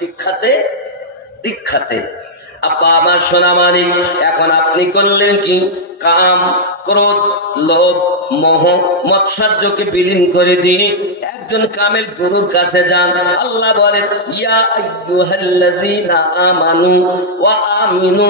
শিক্ষাতে দীক্ষাতে। আব্বা আমার সোনা মানিক, এখন আপনি করলেন কি? কাম, ক্রোধ, লোভ, মোহ, মৎসর্যকে বিলীন করে দিয়ে একজন কামেল গুরুর কাছে যান। আল্লাহ বলেন, ইয়া আইয়ুহাল্লাযীনা আমানু ওয়া আমিনু,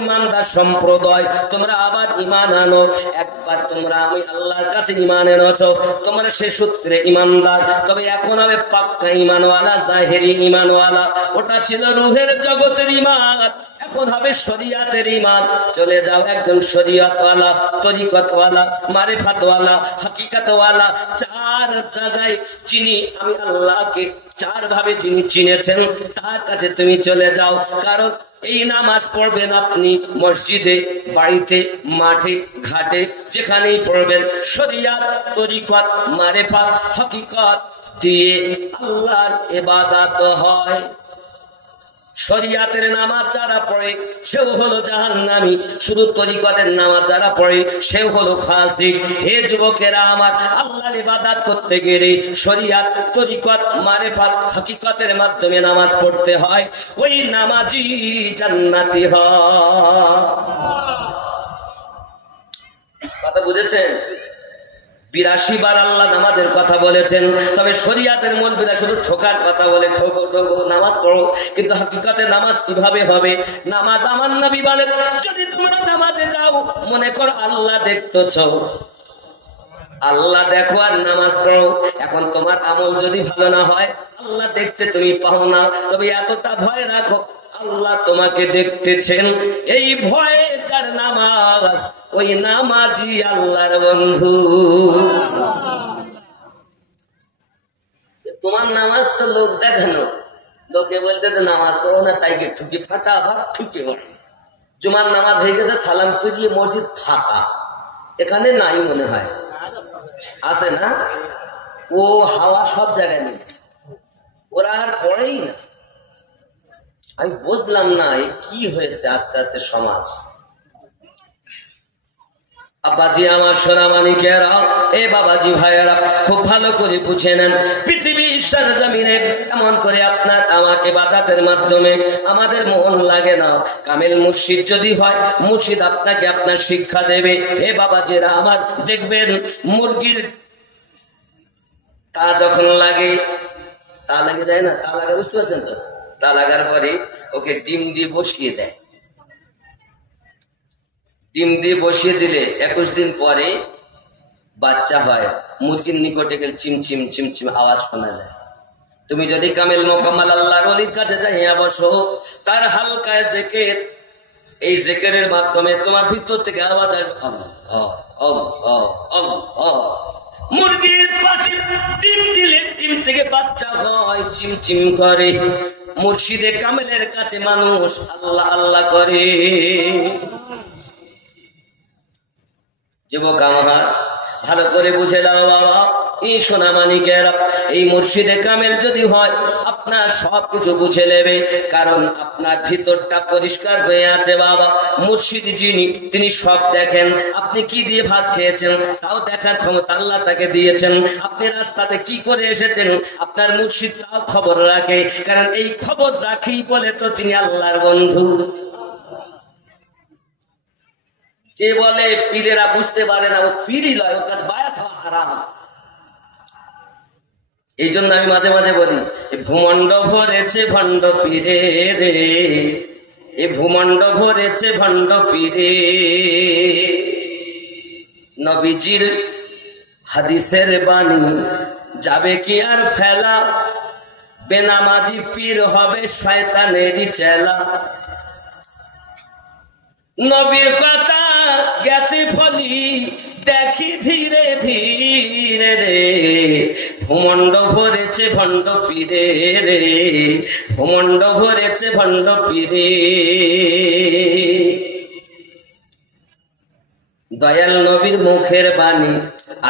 ঈমানদার সম্প্রদায় তোমরা আবার ঈমান আনো। একবার তোমরা আমি আল্লাহর কাছে ঈমান এনেছো, তোমরা সে সূত্রে ঈমানদার। তবে এখন হবে পাক্কা ঈমানওয়ালা, জাহেরি ঈমানওয়ালা। ওটা ছিল রূহের জগতের ঈমান, এখন হবে শরীয়তের ঈমান। চলে যাও একজন শরীয়তওয়ালা, তরিকতওয়ালা, মারিফাতওয়ালা, হাকিকতওয়ালা, চার জায়গায় যিনি আমি আল্লাহকে চার ভাবে যিনি চিনেছেন তার কাছে তুমি চলে যাও। কারণ এই নামাজ পড়বেন আপনি মসজিদে, বাড়িতে, মাঠে, ঘাটে, যেখানেই পড়বেন শরীয়ত, তরিকত, মারিফাত, হাকিকত দিয়ে আল্লাহর ইবাদত হয়। শরিয়াতের নামাজ যারা পড়ে সেও হলো জাহান্নামী, শুধু তরিকতের নামাজ যারা পড়ে সেও হলো ফাসিক। হে যুবকেরা আমার, আল্লাহর ইবাদত করতে গেলে শরিয়াত, তরিকত, মারিফাত, হাকিকতের মাধ্যমে নামাজ পড়তে হয়। ওই নামাজি জান্নাতি হয়। কথা বুঝেছেন? 82 বার আল্লাহ নামাজের কথা বলেছেন। তবে শরিয়াতের মৌলবীরা শুধু ঠোকার কথা বলে, ঠোকো ঠোকো নামাজ পড়ো, কিন্তু হাকিকতে নামাজ কিভাবে হবে? নামাজ আমার নবী বলেন, যদি তোমরা নামাজে যাও মনে করো আল্লাহ দেখতেছ, আল্লাহ দেখো আর নামাজ পড়ো। এখন তোমার আমল যদি ভালো না হয়, আল্লাহ দেখতে তুমি পাও না, তবে এতটা ভয় রাখো আল্লাহ তোমাকে দেখতেছেন। এই ভয়ে যার নামাজ, ওই নামাজি আল্লাহর বন্ধু। তোমার নামাজ তো লোক দেখানো, লোকে বলতে নামাজ পড়ো না, তাই ঠুকি ফাটা আবার ঠুকি পড়ে। জুমার নামাজ হয়ে গেছে, সালাম ফিরিয়ে মসজিদ ফাঁকা, এখানে নাই মনে হয়, আছে না? ও হাওয়া সব জায়গায় নিচ্ছে, ওরা আর পড়েই না। আমি বুঝলাম না কি হয়েছে আস্তে আস্তে সমাজ। আব্বাজি আমার সোনা মানিকেরা, এ বাবাজি ভাইয়েরা, খুব ভালো করে বুঝে নেন, পৃথিবীর সরজমিনে এমন করে আপনার আমার ইবাদতের মাধ্যমে আমাদের মন লাগে না। কামেল মুর্শিদ যদি হয়, মুর্শিদ আপনাকে আপনার শিক্ষা দেবে। এ বাবাজিরা আমার, দেখবেন মুরগির তা যখন লাগে, তা লাগে যায় না, তা লাগে, বুঝতে পারছেন তো? তা লাগার পরে ওকে ডিম দিয়ে বসিয়ে দেয়। ডিম দিয়ে বসিয়ে দিলে 21 দিন পরে বাচ্চা হয়। মুরগির নিকটে গেলে চিমচিম চিমচিম আওয়াজ শোনা যায়। তুমি যদি কামেল মোকাম্মল আল্লাহর ওলির কাছে যাইয়া বসো, তার হালকা জিকির, এই জিকিরের মাধ্যমে তোমার ভিতর থেকে আওয়াজ আসবে আল্লাহ আল্লাহ আল্লাহ। মুরগির পাশে ডিম দিলে ডিম থেকে বাচ্চা হয়, চিমচিম করে। মুর্শিদে কামেলের কাছে মানুষ আল্লাহ আল্লাহ করে। যুবক আমার, ভালো করে বুঝে দাও বাবা, এই সোনা মানিকেরা, এই মুর্শিদে কামেল যদি হয় আপনার সবকিছু বুঝে নেবে। কারণ আপনার ভিতরটা পরিষ্কার হয়ে আছে বাবা। মুর্শিদ যিনি, তিনি সব দেখেন। আপনি কি দিয়ে ভাত খেয়েছেন তাও দেখার ক্ষমতা আল্লাহ তাকে দিয়েছেন। আপনি রাস্তাতে কি করে এসেছেন আপনার মুর্শিদ তাও খবর রাখে। কারণ এই খবর রাখি বলে তো তিনি আল্লাহর বন্ধু। যে বলে পীরেরা বুঝতে পারে না, ও পীরই লয়, ওর কাছে বায়াত হওয়া হারাম। এই জন্য আমি মাঝে মাঝে বলি, ভূমন্ড ভরেছে ভণ্ড পীরে রে, এ ভূমন্ড ভরেছে ভণ্ড পীরে। নবীজির হাদিসের বাণী যাবে কি আর ফেলা, বেনামাজি পীর হবে শয়তানেরই চেলা। নবীর কথা গেছে ফলি দেখি ধীরে ধীরে রে, ভূমন্ড ভরেছে ভণ্ড পীরে রে, ভূমন্ড ভরেছে ভণ্ড পীরে। দয়াল নবীর মুখের বাণী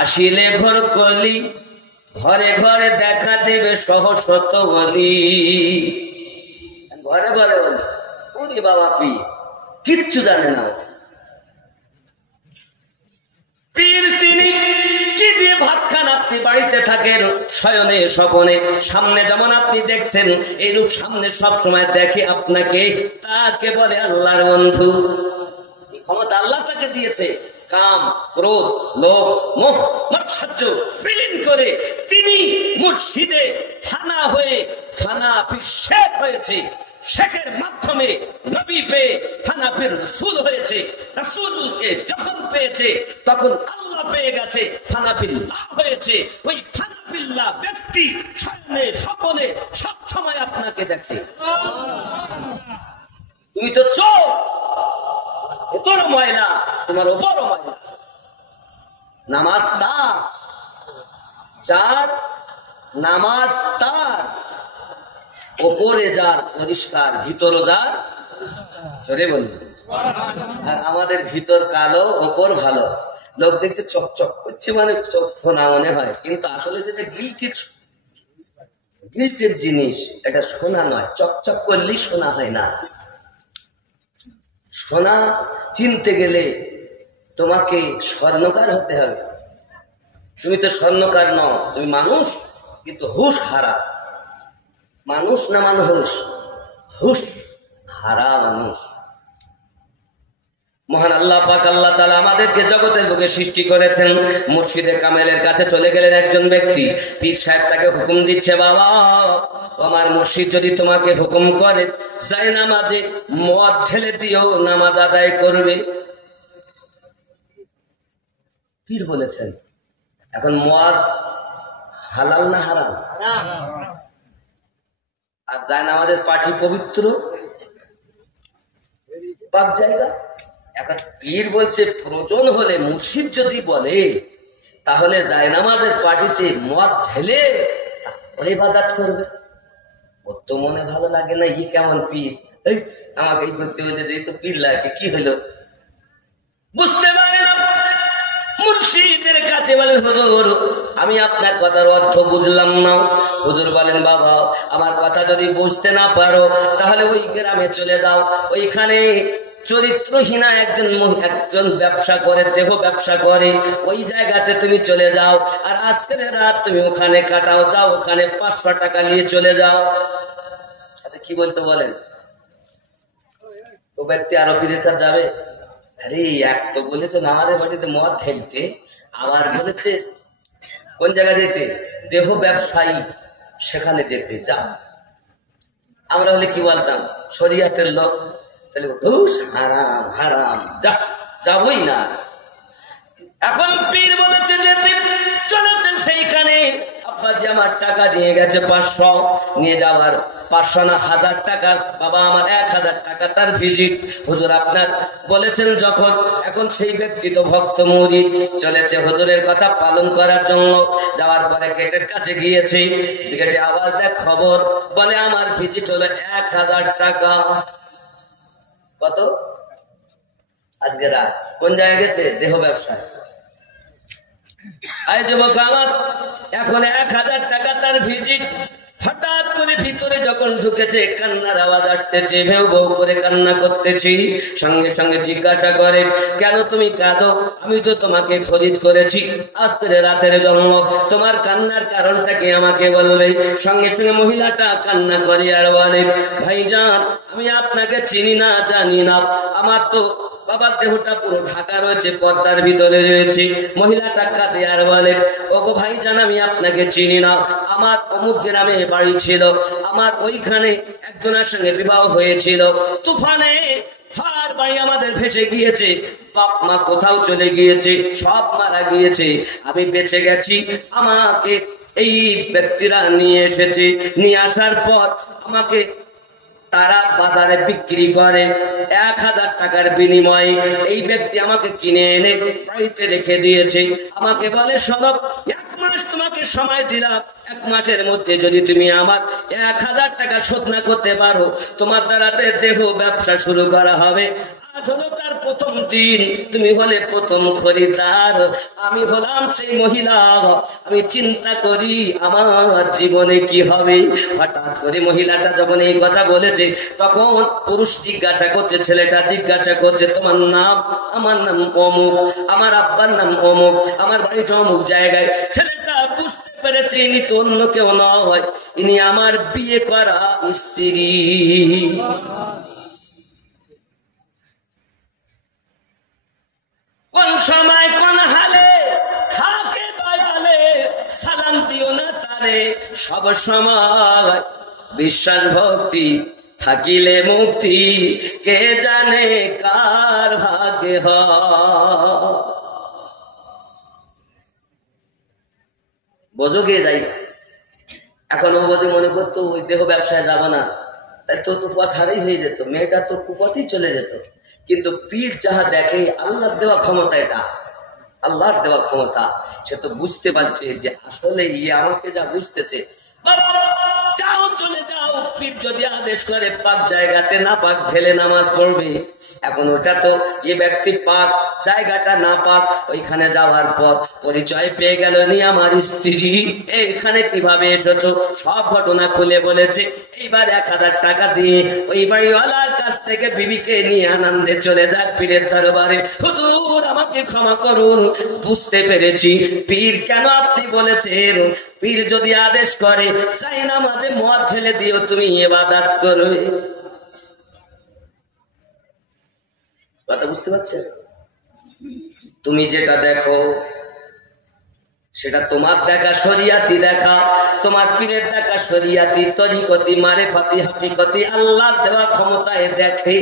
আসিলে ঘর কলি, ঘরে ঘরে দেখা দেবে সহশত বলি। ঘরে ঘরে বলি, ওরে বাবা পীর কিচ্ছু জানে না। পীর তিনি কি দিয়ে ভাত খান আপনি বাড়িতে থাকেন শয়নে স্বপনে, সামনে যেমন আপনি দেখছেন এইরূপ সামনে সব সময় দেখে আপনাকে, তাকে বলে আল্লাহর বন্ধু। ক্ষমতা আল্লাহ তাকে দিয়েছে। কাম, ক্রোধ, লোভ, মোহ, মাৎসর্য বিলীন করে তিনি মুর্শিদে ফানা হয়ে ফানাফির শেখ হয়েছে। শেখের মাধ্যমে নবী পেয়ে ফানাফির রাসূল হয়েছে। রাসূলকে যখন পেয়েছে তখন আল্লাহ পেয়ে গেছে, ফানাফিল্লাহ হয়েছে। ওই ফানাফিল্লাহ ব্যক্তি শয়নে স্বপনে সব সময় আপনাকে দেখে। তুমি তো চোর, তোর ময়লা, তোমার ওপরও ময়লা। নামাজ তার, যার নামাজ তার, ওপরে যার পরিষ্কার, ভিতর যার চলে বলল। আর আমাদের ভিতর কালো, ওপর ভালো। লোক দেখছে চকচক করছে মানে সোনা মনে হয়, কিন্তু আসলে যেটা গিল্টের জিনিস, এটা সোনা নয়। চকচক করলেই সোনা হয় না। সোনা চিনতে গেলে তোমাকে স্বর্ণকার হতে হবে। তুমি তো স্বর্ণকার নও, তুমি মানুষ, কিন্তু হুশ হারা মানুষ। না মানুষ, হুশ হারা মানুষ। মহান আল্লাহ পাক আল্লাহ তাআলা আমাদেরকে জগতের বুকে সৃষ্টি করেছেন। মুর্শিদে কামেলের কাছে চলে গেলেন একজন ব্যক্তি। পীর সাহেব তাকে হুকুম দিচ্ছে, বাবা আমার মুর্শিদ যদি তোমাকে হুকুম করে যাই নামাজে মদ ঢেলে দিও, নামাজ আদায় করবে। পীর বলেছেন। এখন মদ হালাল না হারাম? আর যাই নামাজের পাটি পবিত্র পাক জায়গা। এখন পীর বলছে প্রয়োজন হলে মুর্শিদ যদি বলে তাহলে জায়নামাজের পাটিতে মদ ঢেলে তারপরে ইবাদত করবে। ওর তো মনে ভালো লাগে না, ই কেমন পীর, আমাকে এই করতে বলতে দিই তো পীর লাগে, কি হলো বুঝতে পারে না। মুর্শিদের কাছে বলেন, হুজুর আমি আপনার কথার অর্থ বুঝলাম না। হুজুর বলেন, বাবা আমার কথা যদি বুঝতে না পারো তাহলে ওই গ্রামে চলে যাও, ওইখানে চরিত্রহীনা একজন ব্যবসা করে, দেহ ব্যবসা করে, ওই জায়গাতে তুমি চলে যাও। আর আজকের রাত তুমি ওখানে কাটাও, যাও ওখানে 500 টাকা নিয়ে চলে যাও। আচ্ছা কি বলতে বলেন? ও ব্যক্তি আরো পীরের কাছে যাবে? আরে এক তো বলেছে নামাজের বাড়িতে মদ ঢেলতে, আবার বলেছে কোন জায়গায় যেতে, দেহ ব্যবসায়ী সেখানে যেতে। যা আমরা হলে কি বলতাম, শরিয়াতের লোক, তাহলে হারাম হারাম, যাবই না। এখন পীর বলেছে যেতে, চলেছেন সেইখানে। আব্বাজি আমার টাকা দিয়ে গেছে 500, নিয়ে যাওয়ার 500 না 1000 টাকা। বাবা আমার 1000 টাকা তার ভিজিট। হুজুর আপনার বলেছেন যখন, এখন সেই ব্যক্তি তো ভক্ত মুরিদ, চলেছে হুজুরের কথা পালন করার জন্য। যাওয়ার পরে গেটের কাছে গিয়েছে, গেটে আওয়াজ দেয়, খবর বলে আমার ভিজিট হলো 1000 টাকা। কত? আজকে রাত। কোন জায়গায় গেছে? দেহ ব্যবসায়। আয় যুবক আমার, এখন 1000 টাকা তার ভিজিট। হঠাৎ করে ভিতরে যখন ঢুকেছে, কান্নার আওয়াজ আসতেছে, ভেউ ভেউ করে কান্না করতেছি। সঙ্গে সঙ্গে জিজ্ঞাসা করে, কেন তুমি কাঁদো? আমি তো তোমাকে খরিদ করেছি, আজকের রাতের জন্ম, তোমার কান্নার কারণটা কি আমাকে বলবে? সঙ্গে সঙ্গে মহিলাটা কান্না করে আর বলে, ভাইজান আমি আপনাকে চিনি না, জানি না, আমার তো বাবার দেহটা পুরো ঢাকা রয়েছে, পর্দার ভিতরে রয়েছে। মহিলাটা কাঁদে আর বলে, ওগো ভাইজান আমি আপনাকে চিনি না, আমার অমুক গ্রামে বাড়ি ছিল, আমার ওইখানে একজনের সঙ্গে বিবাহ হয়েছিল, তুফানে ফার বাড়ি আমাদের ভেসে গিয়েছে, বাপ মা কোথাও চলে গিয়েছে, সব মারা গিয়েছে, আমি বেঁচে গেছি। আমাকে এই ব্যক্তিরা নিয়ে এসেছে, নিয়ে আসার পর আমাকে তারা বাজারে বিক্রি করে 1000 টাকার বিনিময়ে। এই ব্যক্তি আমাকে কিনে এনে বাড়িতে রেখে দিয়েছে। আমাকে বলে, শোনো 1 মাস তোমাকে সময় দিলাম, 1 মাসের মধ্যে যদি তুমি আমার 1000 টাকা শোধ না করতে পারো, তোমার দ্বারাতে দেহ ব্যবসা শুরু করা হবে। আজ হলো তার প্রথম দিন, তুমি হলে প্রথম খরিদার, আমি হলাম সেই মহিলা। আমি চিন্তা করি আমার জীবনে কি হবে। হঠাৎ করে মহিলাটা যখন এই কথা বলেছে, তখন পুরুষ জিজ্ঞাসা করছে, ছেলেটা জিজ্ঞাসা করছে, তোমার নাম? আমার নাম অমুক, আমার আব্বার নাম অমুক, আমার বাড়িটা অমুক জায়গায়। ছেলেটা পেরেছে ইনি তো অন্য কেউ নয়, ইনি আমার বিয়ে করা স্ত্রী। কোন সময় কোন হালে থাকে দয়ালে, সালাম দিও না তারে সব সময়। বিশ্বাস ভক্তি থাকিলে মুক্তি, কে জানে কার ভাগ্যে হয়। বোঝো গে যাই। এখন ও যদি মনে করতো ওই দেহ ব্যবসায় যাবো না, তাহলে তো পথ হারাই হয়ে যেত, মেয়েটা তো কুপথেই চলে যেত। কিন্তু পীর যাহা দেখে, আল্লাহর দেওয়া ক্ষমতা, এটা আল্লাহর দেওয়া ক্ষমতা, সে তো বুঝতে পারছে যে আসলে ইয়ে আমাকে যা বুঝতেছে। বাবা যাও, চলে যাও। পীর যদি আদেশ করে পাক জায়গাতে না পাক ঢেলে নামাজ পড়বে, এখন ওটা তো এ ব্যক্তি পাক, জায়গাটা না পাক, ওইখানে যাওয়ার পথ পরিচয় পেয়ে গেল নি আমার স্ত্রী, এইখানে কিভাবে এসেছো সব ঘটনা খুলে বলেছে। এইবার 1000 টাকা দিয়ে ওই বাড়িওয়ালার কাছ থেকে বিবিকে নিয়ে আনন্দে চলে যায় পীরের দরবারে। হুজুর আমাকে ক্ষমা করুন, বুঝতে পেরেছি পীর কেন আপনি বলেছেন, পীর যদি আদেশ করে চাই না মাঝে মদ ঢেলে দিও, তুমি ইবাদত করবে। কথা বুঝতে পারছেন? তুমি যেটা দেখো সেটা তোমার দেখা শরিয়াতি দেখা, তোমার পীরের দেখা শরিয়াতি, তরিকতি, মারেফাতি, হাকিকতি, আল্লাহর দেওয়া ক্ষমতায় দেখে।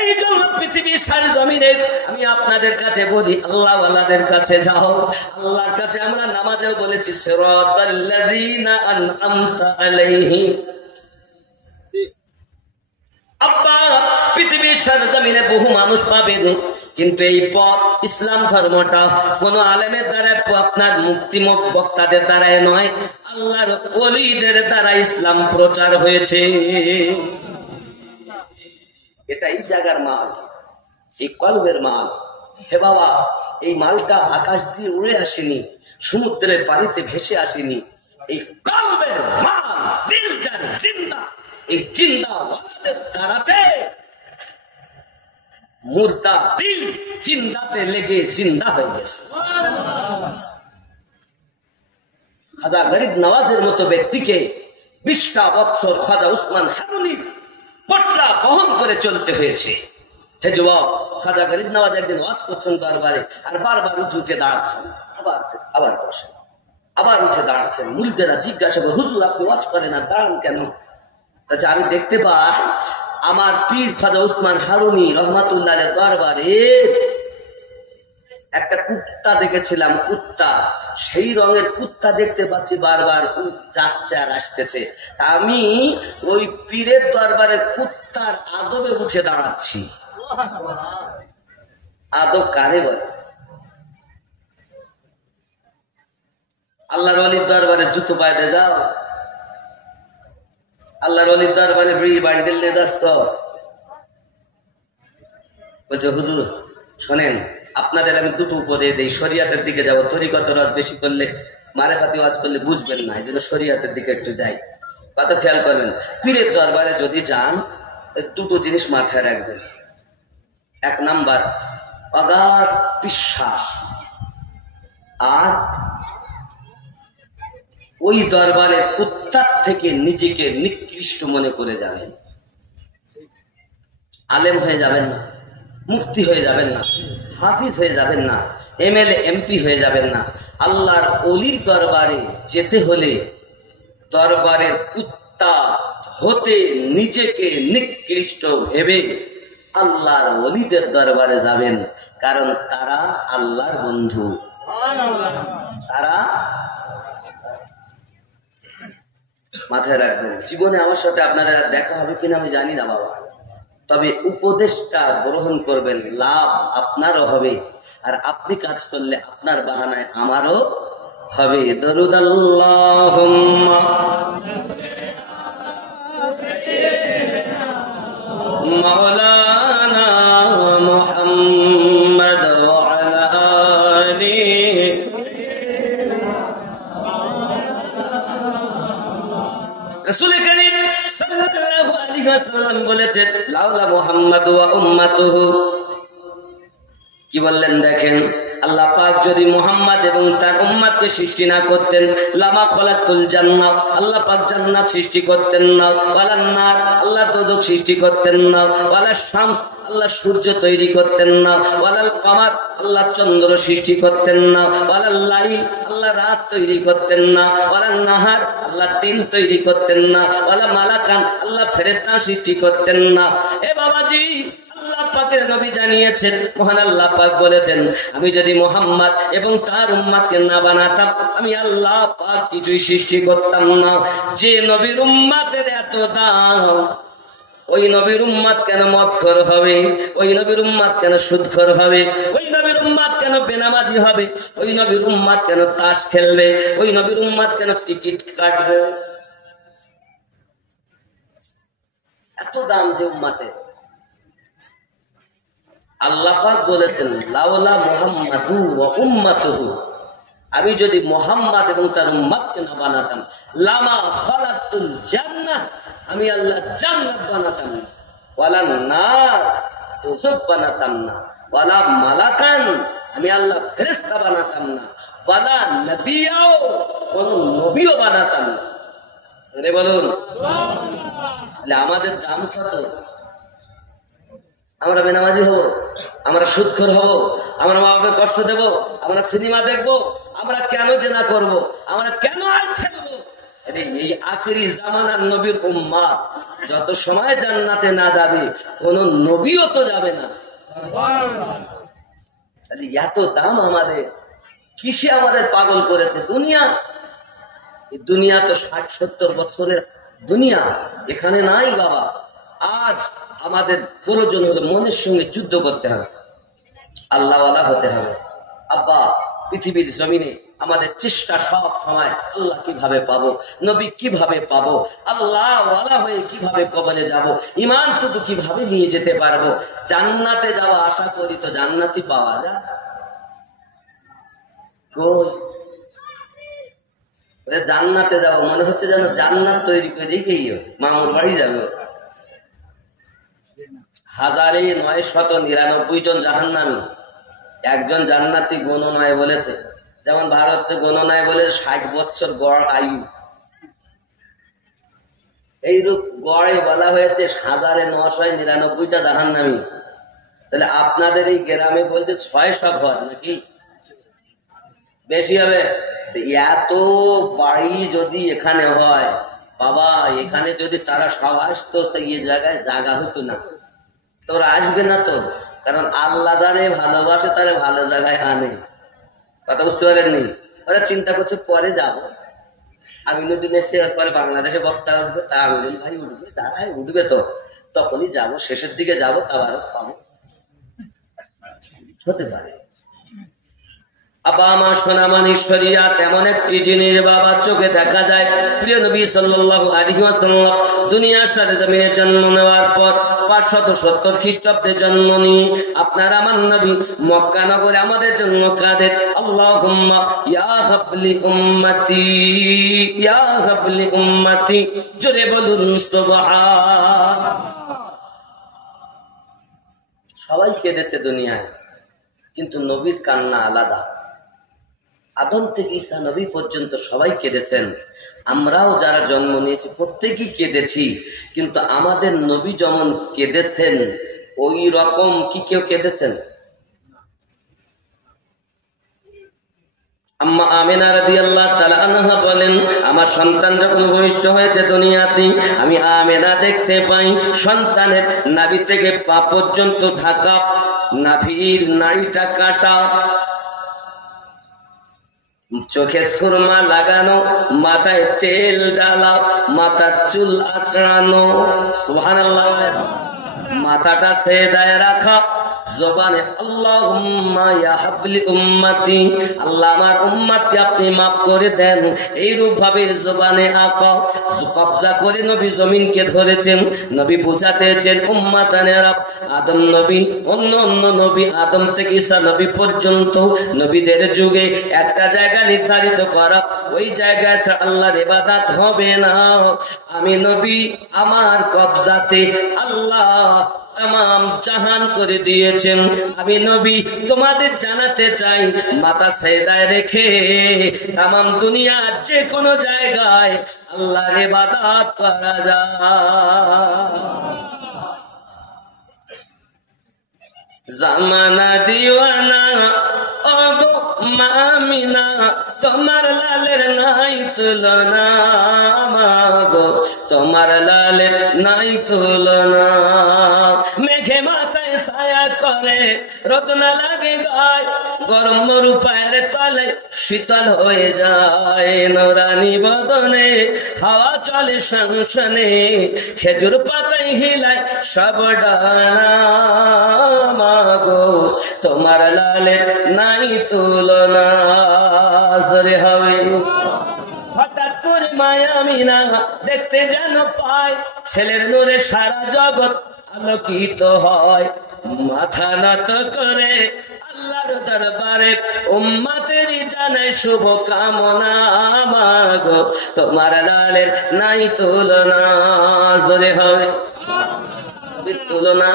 এই জন্য পৃথিবীর সারি জমিনে আমি আপনাদের কাছে বলি, আল্লাহ ওয়ালাদের কাছে যাও। আল্লাহর কাছে আমরা নামাজেও বলেছি সিরাতাল্লাযীনা আনআমতা আলাইহিম। আব্বা পৃথিবীর সারি জমিনে বহু মানুষ পাবেন, কিন্তু এই পথ ইসলাম ধর্মটা কোন আলেমের দ্বারা, আপনার মুক্তিমুখ বক্তাদের দ্বারাই নয়, আল্লাহর ওলিদের দ্বারা ইসলাম প্রচার হয়েছে। এটা এই জায়গার মাল, এই কলবের মাল। হে বাবা, এই মালটা আকাশ দিয়ে উড়ে আসেনি, সমুদ্রের পানিতে ভেসে আসেনি। এই কলবের মাল, দিল যার জিন্দা, এই জিন্দা ওয়ালাদের দ্বারাতে মুর্দা দিল জিন্দাতে লেগে জিন্দা হয়ে গেছে। খাজা গরিব নওয়াজের মতো ব্যক্তিকে 20টা বছর খাজা উসমান হারুনি পটলা বহন করে চলতে হয়েছে। হে যুবক, খাজা গরিব নওয়াজ একদিন ওয়াজ করছেন দরবারে, আর বারবার উঠে দাঁড়াচ্ছেন, আবার বসেন, আবার উঠে দাঁড়াচ্ছেন। মুরিদেরা জিজ্ঞাসা করে, হুজুর আপনি ওয়াজ করেন না, দাঁড়ান কেন? আমি দেখতে পাই আমার পীর খাজা উসমান হারুনি রহমাতুল্লাহ দরবারে একটা কুত্তা দেখেছিলাম, কুত্তা, সেই রঙের কুত্তা দেখতে পাচ্ছি বারবার যাচ্ছে আর আসতেছে। আমি ওই পীরের দরবারের কুত্তার আদবে উঠে দাঁড়াচ্ছি। আদব কারে বলে? আল্লাহর ওলির দরবারে জুতো পাইতে যাও, আল্লাহর ওলির দরবারে বিড়ি বান্ডিল নিয়ে যাচ্ছ, বলছো হুজুর শোনেন আপনাদের আমি দুটো উপদেশ দেই, শরিয়াতের দিকে যাবো, তরিকত রস বেশি করলে, মারেফাতি ওয়াজ করলে বুঝবেন না, এই জন্য শরিয়াতের দিকে একটু যাই। কত খেয়াল করবেন, পীরের দরবারে যদি যান দুটো জিনিস মাথায় রাখবেন। 1 নাম্বার অগাধ বিশ্বাস, আর ওই দরবারের কুত্তার থেকে নিজেকে নিকৃষ্ট মনে করে যাবেন। আলেম হয়ে যাবেন না, মুফতি হয়ে যাবেন না, হাফিজ হয়ে যাবেন না, এমএলএ এমপি হয়ে যাবেন না। আল্লাহর ওলির দরবারে যেতে হলে দরবারের কুত্তা হতে নিজেকে নিকৃষ্ট ভেবে আল্লাহর ওলিদের দরবারে যাবেন, কারণ তারা আল্লাহর বন্ধু। তারা মাথায় রাখবেন। জীবনে আমার সাথে আপনাদের দেখা হবে কিনা আমি জানি না বাবা, তবে উপদেশটা গ্রহণ করবেন, লাভ আপনারও হবে, আর আপনি কাজ করলে আপনার বাহানায় আমারও হবে। দরুদ আল্লাহুম্মা মাওলানা মুহাম্মদ ওয়া আলা আলিহি রাসূল কারীম সাল্লাল্লাহু আলাইহি ওয়াসাল্লাম বলেছেন, লাউলা মুহাম্মাদ ওয়া উম্মাতুহু, কি বললেন দেখেন, আল্লাহ পাক যদি মুহাম্মদ এবং তার উম্মতকে সৃষ্টি না করতেন, লামা খলাকুল জান্নাত, আল্লাহ পাক জান্নাত সৃষ্টি করতেন না, ওয়ালান নার, আল্লাহ দোজখ সৃষ্টি করতেন না, ওয়ালা শামস, আল্লাহ সূর্য তৈরি করতেন না, ওয়ালাল কমার, আল্লাহ চন্দ্র সৃষ্টি করতেন না, ওয়ালাল লাইল, আল্লাহ রাত তৈরি করতেন না, ওয়ালান নাহার, আল্লাহ দিন তৈরি করতেন না, ওয়ালা মালাকান, আল্লাহ ফেরেশতা সৃষ্টি করতেন না। এ বাবাজি, আল্লাহ পাকের নবী জানিয়েছেন, মহান আল্লাহ পাক বলেছেন, আমি যদি মুহাম্মদ এবং তার উম্মতকে না বানাতাম, আমি আল্লাহ পাক কিছুই সৃষ্টি করতাম না। যে নবীর উম্মতের এত দাম, ওই নবীর উম্মত কেন মদখোর হবে? ওই নবীর উম্মত কেন সুদখোর হবে? ওই নবীর উম্মত কেন বেনামাজি হবে? ওই নবীর উম্মত কেন তাস খেলবে? ওই নবীর উম্মত কেন টিকিট কাটবে? এত দাম যে উম্মতের। আল্লাহ পাক বলেছেন, লাউলা মুহাম্মাদু ওয়া উম্মাতুহু, আমি যদি মুহাম্মদ এবং তার উম্মতকে না বানাতাম, লামা খালাকতুল জান্নাহ, আমি আল্লাহ জান্নাত বানাতাম না, ওয়ালা নার, দোজখ বানাতাম না, ওয়ালা মালাকান, আমি আল্লাহ ফেরেশতা বানাতাম না, ওয়ালা নবিয়াও, কোন নবীও বানাতাম না। আরে বলুন সুবহানাল্লাহ। আমাদের দাম কত? আমরা বেনামাজি হব, আমরা সুদখোর হব, আমরা মা বাবার কষ্ট দেব, আমরা সিনেমা দেখবো, আমরা কেন জেনা করব, আমরা কেন আইছে দেব? এই আখিরি জামানার নবীর উম্মত যত সময় জান্নাতে না যাবে, কোন নবীও তো যাবে না। এত দাম আমাদের, কিসে আমাদের পাগল করেছে? দুনিয়া। দুনিয়া তো 60-70 বছরের দুনিয়া, এখানে নাই বাবা। আজ আমাদের প্রয়োজন হলো মনের সঙ্গে যুদ্ধ করতে হবে, আল্লাহওয়ালা হতে হবে। আব্বা, পৃথিবীর জমিনে আমাদের চেষ্টা সব সময় আল্লাহ কিভাবে পাবো, নবী কিভাবে পাবো, আল্লাহওয়ালা হয়ে কিভাবে কবরে যাব, ইমানটুকু কিভাবে নিয়ে যেতে পারবো। জান্নাতে যাওয়া আশা করি তো জান্নাতি পাওয়া যায় কই? জান্নাতে যাবো মনে হচ্ছে যেন জান্নাত তৈরি করে দিই, মামুর বাড়ি যাবে। 1999 জন জাহান্নামী, একজন জান্নাতি গণনায় বলেছে, যেমন ভারতে গণনায় বলে 60 বছর গড় আয়ু, এইরূপ গড়ে বলা হয়েছে 1999টা জাহান্নামী। তাহলে আপনাদের এই গ্রামে বলছে 600 ঘর, নাকি বেশি হবে? এত বাড়ি যদি এখানে হয় বাবা, এখানে যদি তারা সব আসতো তো এই জায়গায় জায়গা হতো না। তোরা আসবে না তো, কারণ আল্লাহ যারে ভালোবাসে তারে ভালো জায়গায় আনে। কথা বুঝতে পারেননি? ওরা চিন্তা করছে পরে যাব, আমিনুদ্দিন এসে পরে বাংলাদেশে বক্তা উঠবে, তা আমিনুল ভাই উঠবে, তারাই উঠবে, তো তখনই যাব, শেষের দিকে যাব, তারপর পাবো, হতে পারে। আবা আমার সোনামান ঈশ্বরিয়া তেমন একটি জিনিস বাবা চোখে দেখা যায়। প্রিয় নবী সাল্লাল্লাহু আলাইহি ওয়াসাল্লাম দুনিয়ার সাথে জমিনে জন্ম নেওয়ার পর 570 খ্রিস্টাব্দে জন্ম নিয়ে আপনার আমার নবী মক্কা নগরে আমাদের জন্য কাঁদেন, আল্লাহুম্মা ইয়া হাবলি উম্মতি, ইয়া হাবলি উম্মতি, জোরে বলুন সুবহান। সবাই কেঁদেছে দুনিয়ায়, কিন্তু নবীর কান্না আলাদা। আদম থেকে ঈসা নবী পর্যন্ত সবাই কেঁদেছেন। আমরাও যারা জন্ম নিয়েছি প্রত্যেকেই কেঁদেছি, কিন্তু আমাদের নবী যেমন কেঁদেছেন ওই রকম কি কেউ কেঁদেছেন? আম্মা আমিনা রাদিয়াল্লাহু তাআলা আনহা বলেন, আমার সন্তান যখন ভূমিষ্ঠ হয়েছে দুনিয়াতে, আমি আমিনা দেখতে পাই সন্তানের নাভি থেকে পা পর্যন্ত থাকা নাভির নাড়িটা কাটা, চোখে সুরমা লাগানো, মাথায় তেল ডালা, মাথার চুল আঁচড়ানো, সুবহানাল্লাহ, মাথাটা সেজদায় রাখা, জবানে আল্লাহুম্মা ইয়া হাবলি উম্মতি, আল্লাহ আমার উম্মতকে আপনি maaf করে দেন, এইরূপ ভাবে জবানে আকা কবজা করে নবী জমিনকে ধরেছেন। নবী বুঝাতেছেন উম্মতানেরা, আদম নবী অন্য নবী আদম থেকে ঈসা নবী পর্যন্ত নবীদের যুগে একটা জায়গা নির্ধারিত করা, ওই জায়গায় আল্লাহর ইবাদত হবে না। আমি নবী আমার কবজাতে আল্লাহ তাম জাহান করে দিয়েছেন। আমি নবী তোমাদের জানাতে চাই, মাথা সেজদায় রেখে তাম দুনিয়ার যে কোনো জায়গায় আল্লাহর ইবাদত করা যায়। জামানা দিওয়ানা ও গো মামিনা, তোমার লালের নাই তুলনা, মাগো তোমার লালের নাই তুলনা। মেঘে মাথায় ছায়া করে, রোদ না লাগে গায়, গরম মরু পায়ের তলে শীতল হয়ে যায়। নোরানি বদনে হাওয়া চলে সংসনে, খেজুর পাতায় হিলায় সব ডানা, মাগো তোমার লালের নাই তুলনা। জোরে হবে। হঠাৎ করে মায়া মিনা দেখতে যেন পায়, ছেলের নূরে সারা জগৎ আলোকিত হয়। মাথা নত করে আল্লাহর দরবারে উম্মতেরই জানাই শুভ কামনা, মাগো তোমার লালের নাই তুলনা। জোরে হবে। তুলনা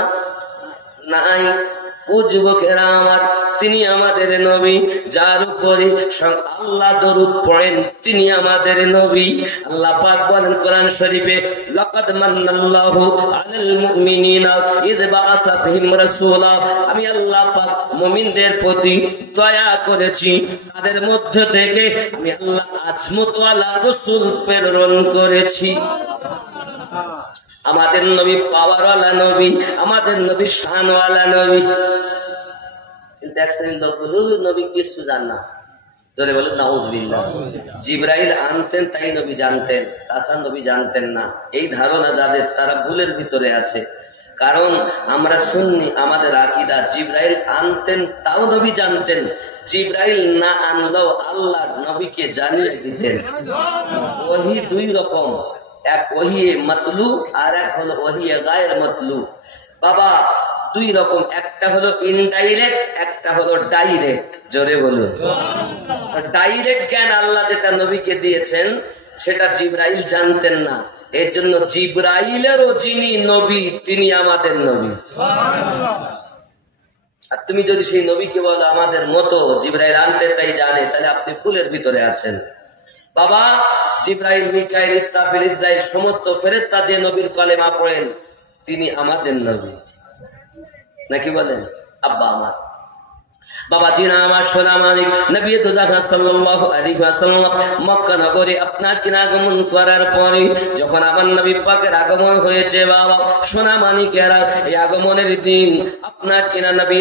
নাই। ও যুবকেরা আমার, তিনি আমাদের নবী, যার উপরে আল্লাহ দরুদ পড়েন তিনি আমাদের নবী। আল্লাহ পাক বলেন কোরআন শরীফে, লাকাদ মান্নাল্লাহু আলাল মুমিনিনা ইয বাআসা ফিহিম রাসূলা, আমি আল্লাহ পাক মুমিনদের প্রতি দয়া করেছি, তাদের মধ্য থেকে আমি আল্লাহ আজমতওয়ালা রাসূল প্রেরণ করেছি। আমাদের নবী পাওয়ারওয়ালা নবী, আমাদের নবী শানওয়ালা নবী। কিন্তু এক শ্রেণীর লোক নবী কিছু জান না, ধরে বলেন নাউজুবিল্লাহ। জিবরাইল আনতেন তাই নবী জানতেন, তাছাড়া নবী জানতেন না, এই ধারণা যাদের, তারা ভুলের ভিতরে আছে। কারণ আমরা সুন্নি, আমাদের আকীদা জিবরাইল আনতেন তাও নবী জানতেন, জিবরাইল না আনলেও আল্লাহ নবীকে জানিয়ে দিতেন। ওহী দুই রকম, এক ওহিয়ে মাতলু আর এক হলো ওহিয়ে গায়ের মাতলু। বাবা দুই রকম, একটা হলো ইনডাইরেক্ট, একটা হলো ডাইরেক্ট। জোরে বলুন। ডাইরেক্ট জ্ঞান আল্লাহ যেটা নবীকে দিয়েছেন সেটা জিবরাইল জানতেন না, এর জন্য জিবরাইলেরও যিনি নবী তিনি আমাদের নবী। আর তুমি যদি সেই নবীকে বলো আমাদের মতো জিবরাইল আনতে তাই জানে, তাহলে আপনি ফুলের ভিতরে আছেন। বাবা জিবরাইল, মিকাইল, ইসরাফিল, ইসরাইল সমস্ত ফেরেশতা যে নবীর কলেমা পড়েন তিনি আমাদের নবী, নাকি বলেন? আব্বা আমার, বাবা জিনা আমার, সোনা মানিক, নবী সাল্লাল্লাহু আলাইহি ওয়াসাল্লাম মক্কা নগরে আপনার কিনা আগমন করার পরে যখন আমার নবী পাকের আগমন হয়েছে, বাবা সোনা মানিকেরা, এই আগমনের দিন আপনার কিনা নবী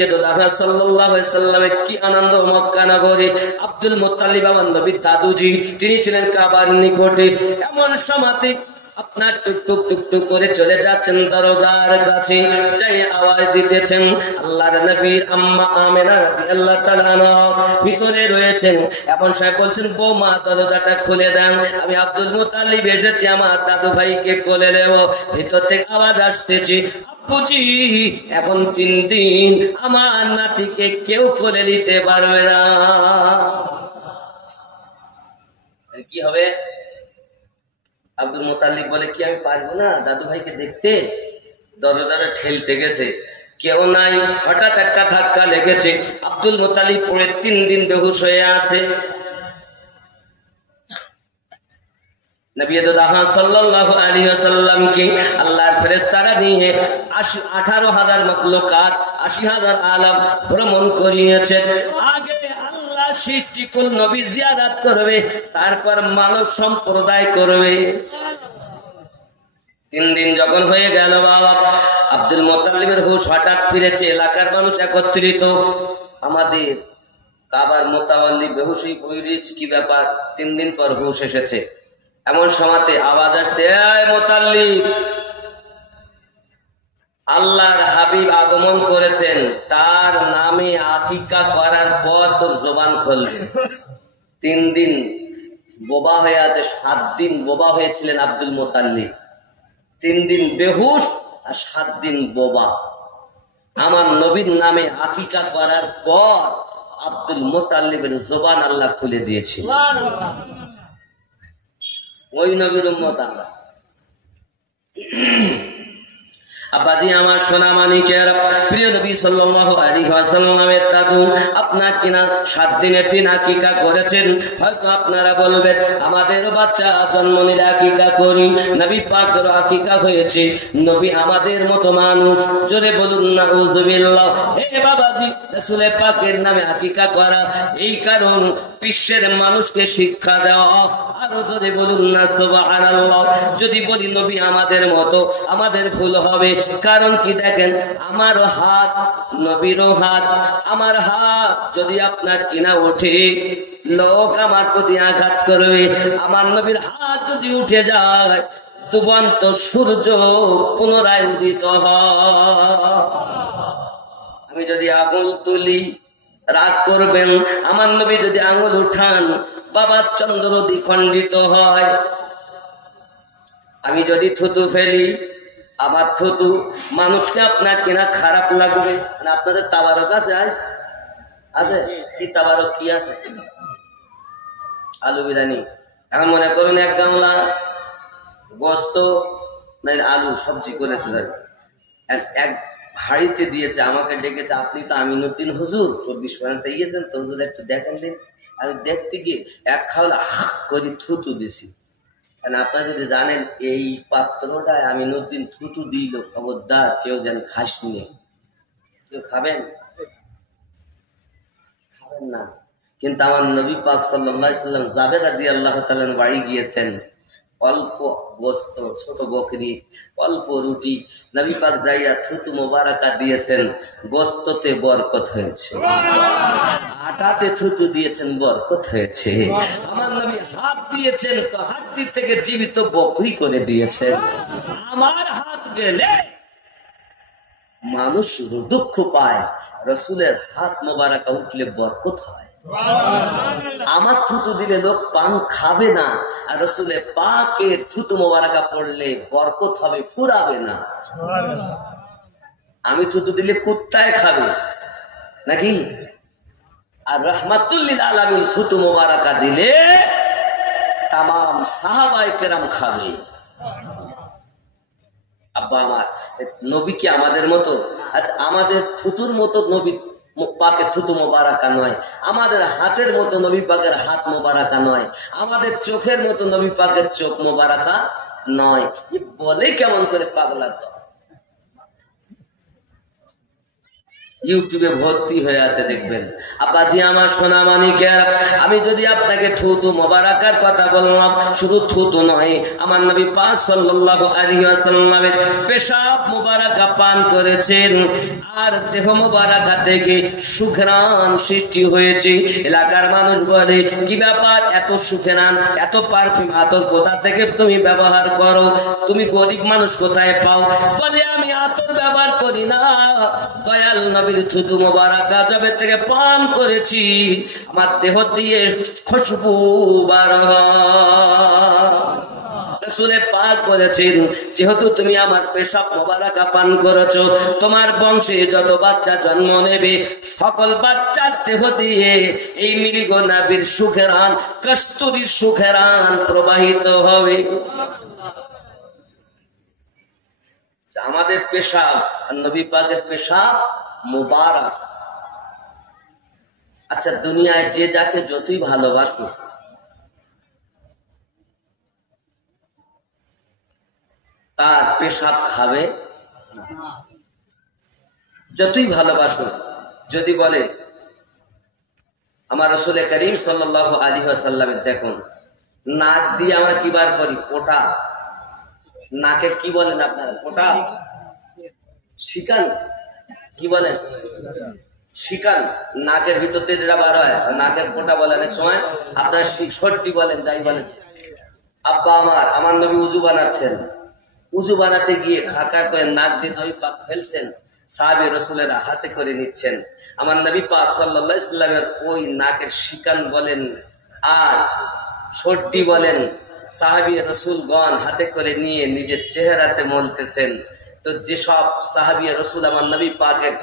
সাল্লাল্লাহু আলাইহি ওয়াসাল্লামের কি আনন্দ মক্কা নগরে। আব্দুল মুত্তালিব আমার নবীর দাদুজি, তিনি ছিলেন কাবার নিকটে। এমন সময়তে আপনার টুকটুক টুকটুক করে চলে যাচ্ছেন দরজার কাছে, যাই আওয়াজ দিতেছেন আল্লাহর নবীর আম্মা আমেনা রাদিয়াল্লাহু তাআলা ভিতরে রয়েছেন। এমন সাহেব বলছেন, বৌমা দরজাটা খুলে দেন, আমি আব্দুল মুত্তালিব এসেছি আমার দাদু ভাইকে কোলে নেব। ভিতর থেকে আওয়াজ আসতেছে, আব্বুজি এখন 3 দিন আমার নাতিকে কেউ কোলে নিতে পারবে না। কি হবে? আব্দুল মুত্তালিব বলে, কি আমি পারবো না দাদু ভাইকে দেখতে? দরজাটা ঠেলতে গেছে, কেউ নাই। হঠাৎ একটা ধাক্কা লেগেছে, আব্দুল মুত্তালিব পড়ে 3 দিন বেহুশ হয়ে আছে। নবী সাল্লাল্লাহু আলাইহি ওয়াসাল্লামকে আল্লাহর ফেরেশতারা নিয়ে 18,000 মাখলুকাত, 80,000 আলাম ভ্রমণ করিয়েছেন। আগে আল্লাহ সৃষ্টিকুল নবী জিয়ারত করবে, তারপর মানব সম্প্রদায় করবে। 3 দিন যখন হয়ে গেল, বাবা আব্দুল মুত্তালিবের হুঁশ হঠাৎ ফিরেছে। এলাকার মানুষ একত্রিত, আমাদের কাবার মোতাওয়াল্লি বেহুশ হয়ে পড়েছে, কি ব্যাপার? 3 দিন পর হুঁশ এসেছে। এমন সময়তে আওয়াজ আসতে, এই মুত্তালিব, আল্লাহর হাবিব আগমন করেছেন, তার নামে আকিকা করার পর তোর জবান খুলবে। 3 দিন বোবা হয়ে আছে, 7 দিন বোবা হয়েছিলেন আব্দুল মুত্তালিব। 3 দিন বেহুশ আর 7 দিন বোবা। আমার নবীর নামে আকিকা করার পর আব্দুল মুত্তালিবের জবান আল্লাহ খুলে দিয়েছিল। ওই নবীর উম্মত আমরা। আব্বাজি আমার সোনা মানিকের, প্রিয় নবী সাল্লাল্লাহু আলাইহি ওয়াসাল্লামের দাদু আপনার কিনা 7 দিনের দিন আকিকা করেছেন। হয়তো আপনারা বলবেন আমাদেরও বাচ্চা জন্ম নিলে আকিকা করি, নবী পাকেরও আকিকা হয়েছে, নবী আমাদের মতো মানুষ, জোরে বলুন নাউযুবিল্লাহ। হে বাবাজি, রাসূল পাকের নামে আকিকা করা, এই কারণ বিশ্বের মানুষকে শিক্ষা দেওয়া। আরো জোরে বলুন না সুবহানাল্লাহ। যদি বলি নবী আমাদের মতো, আমাদের ভুল হবে। কারণ কি দেখেন, আমার হাত নবীরও হাত, আমার হাত যদি আপনার কিনা ওঠে লোক আমার প্রতি আঘাত করবে, আমার নবীর হাত যদি উঠে যায় ডুবন্ত সূর্য পুনরায় উদিত হয়। আমি যদি আঙুল তুলি রাগ করবেন, আমার নবী যদি আঙুল উঠান বাবার চন্দ্র দ্বিখণ্ডিত হয়। আমি যদি থুতু ফেলি, আমার থুতু মানুষকে আপনার কিনা খারাপ লাগবে। আপনাদের তাবারক আছে? আছে কি তাবারক? কি আছে? আলু বিরিয়ানি। এখন মনে করুন এক গামলা গোস্ত আলু সবজি করেছিলেন, এক হাড়িতে দিয়েছে, আমাকে ডেকেছে, আপনি তো আমিনুদ্দিন হুজুর 24 পর্যন্ত গিয়েছেন তো হুজুর একটু দেখেন দিন। আমি দেখতে গিয়ে এক খাওয়া হাক করে থুতু দিছি। আপনারা যদি জানেন এই পাত্রটায় আমিনুদ্দিন থুতু দিল, খবরদার কেউ যেন খাস নিয়ে। কেউ খাবেন? খাবেন না। কিন্তু আমার নবী পাক সাল্লাল্লাহু আলাইহি ওয়াসাল্লাম জাবের রাদিয়াল্লাহু তাআলা বাড়ি গিয়েছেন, অল্প গোস্ত, ছোট বকরি, অল্প রুটি, নবী পাক যাইয়া থুতু মোবারকা দিয়েছেন, গোস্ততে বরকত হয়েছে, আটাতে থুতু দিয়েছেন, বরকত হয়েছে। আমার নবী হাত দিয়েছেন তো হাড্ডি থেকে জীবিত বকরি করে দিয়েছেন। আমার হাত গেলে মানুষ দুঃখ পায়, রাসূলের হাত মোবারকা উঠলে বরকত হয়। আমার থুতু দিলে লোক পান খাবে না, আর রাসূলের পাকের থুতু মোবারকা পড়লে বরকত হবে, ফুরাবে না। আমি থুতু দিলে কুত্তায় খাবে নাকি? আর রাহমাতুল লিল আলামিন থুতু মোবারকা দিলে তামাম সাহাবায়ে কেরাম খাবে। আব্বা আমার, নবী কি আমাদের মতো? আচ্ছা, আমাদের থুতুর মতো নবী পাকের থুতু মোবারকা নয়, আমাদের হাতের মতো নবী পাকের হাত মোবারকা নয়, আমাদের চোখের মতো নবী পাকের চোখ মোবারকা নয়। বলে কেমন করে পাগলা? তো ইউটিউবে ভর্তি হয়ে আছে, দেখবেন। আব্বাজি আমার সোনা মানিকের, আমি যদি আপনাকে থুতু মোবারকার কথা বললাম, শুধু থুতু নয়, আমার নবী পাক সাল্লাল্লাহু আলাইহি ওয়াসাল্লামের পেশাব মোবারকা পান করেছেন, আর দেহ মোবারকা থেকে সুঘ্রাণ সৃষ্টি হয়েছে। এলাকার মানুষ বলে, কি ব্যাপার, এত সুঘ্রাণ, এত পারফিউম আতর কোথা থেকে তুমি ব্যবহার করো? তুমি গরিব মানুষ কোথায় পাও? বলে, আমি আতর ব্যবহার করি না, দয়াল নবী থুতু মোবারকা জবে থেকে পান করেছি, আমার দেহ দিয়ে খুশবু বার হয়। রাসূলে পাক বলেছেন, যেহেতু তুমি আমার পেশাব মোবারকা পান করেছো, তোমার বংশে যত বাচ্চা জন্ম নেবে সকল বাচ্চার দেহ দিয়ে এই মৃগো নাবির সুঘ্রাণ, কস্তুরীর সুঘ্রাণ প্রবাহিত হবে। আমাদের পেশাব আর নবী পাকের পেশাব মুবারক। আচ্ছা, দুনিয়ায় যে যাকে যতই ভালোবাসো, তার পেশাব খাবে, যতই ভালোবাসো। যদি বলে আমার রাসূল করিম সাল্লাল্লাহু আলাইহি ওয়াসাল্লামের দেখুন, নাক দিয়ে আমরা কি বার করি? পোটা। নাকের কি বলেন আপনারা? পোটা, শিকান, কি বলেন? শিকান। নাকের ভিতর থেকে যেটা বার হয় নাকের পোটা বলেন, এক সময় আপনার সর্টি বলেন, যাই বলেন। আব্বা আমার নবী উজু বানাচ্ছেন, উজু বানাতে গিয়ে খাকা করে নাক দিয়ে নবী পাক ফেলছেন, সাহাবী রাসূলেরা হাতে করে নিচ্ছেন। আমার নবী পাক সাল্লাল্লাহু আলাইহি ওয়াসাল্লামের ওই নাকের শিকান বলেন আর সর্টি বলেন, সাহাবী রাসূলগণ হাতে করে নিয়ে নিজের চেহারাতে মলতেছেন। তো যেসব সাহাবী রাসূল আমার নবী পাকের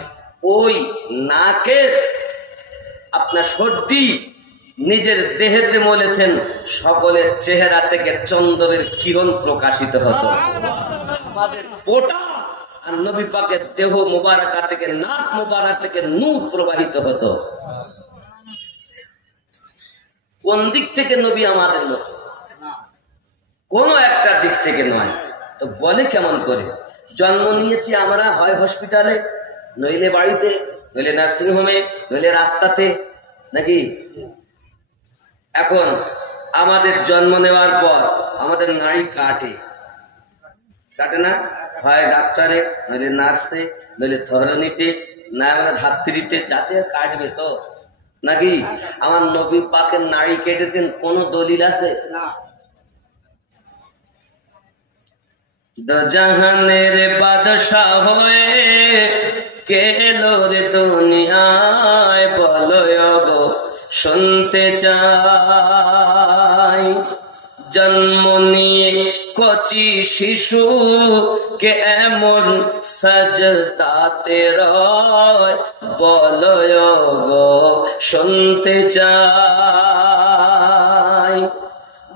ওই নাকের আপনার সর্টি নিজের দেহেতে মলেছেন, সকলের চেহারা থেকে চন্দ্রের কিরণ প্রকাশিত হতো। আমাদের পোটা আর নবী পাকের দেহ মোবারকা থেকে, নাক মোবারক থেকে নূর প্রবাহিত হতো। কোন দিক থেকে নবী আমাদের মতো? কোন একটা দিক থেকে নয়। তো বলে কেমন করে? জন্ম নিয়েছি আমরা হয় হসপিটালে, নইলে বাড়িতে, নইলে নার্সিং হোমে, নইলে রাস্তাতে, নাকি? এখন আমাদের জন্ম নেওয়ার পর আমাদের নাড়ি কাটে না? হয় ডাক্তারে, নইলে নার্সে, নইলে ধরনীতে, না হলে ধাত্রীতে, যাতে কাটবে তো, নাকি? আমার নবী পাকের নাড়ি কেটেছেন, কোন দলিল আছে? জাহানের বাদশাহ হয়ে কে এলো রে দুনিয়ায়, বলো গো শুনতে চাই। জন্ম নিয়ে কচি শিশু কে এমন সাজদাতে রয়, বলো গো শুনতে চাই।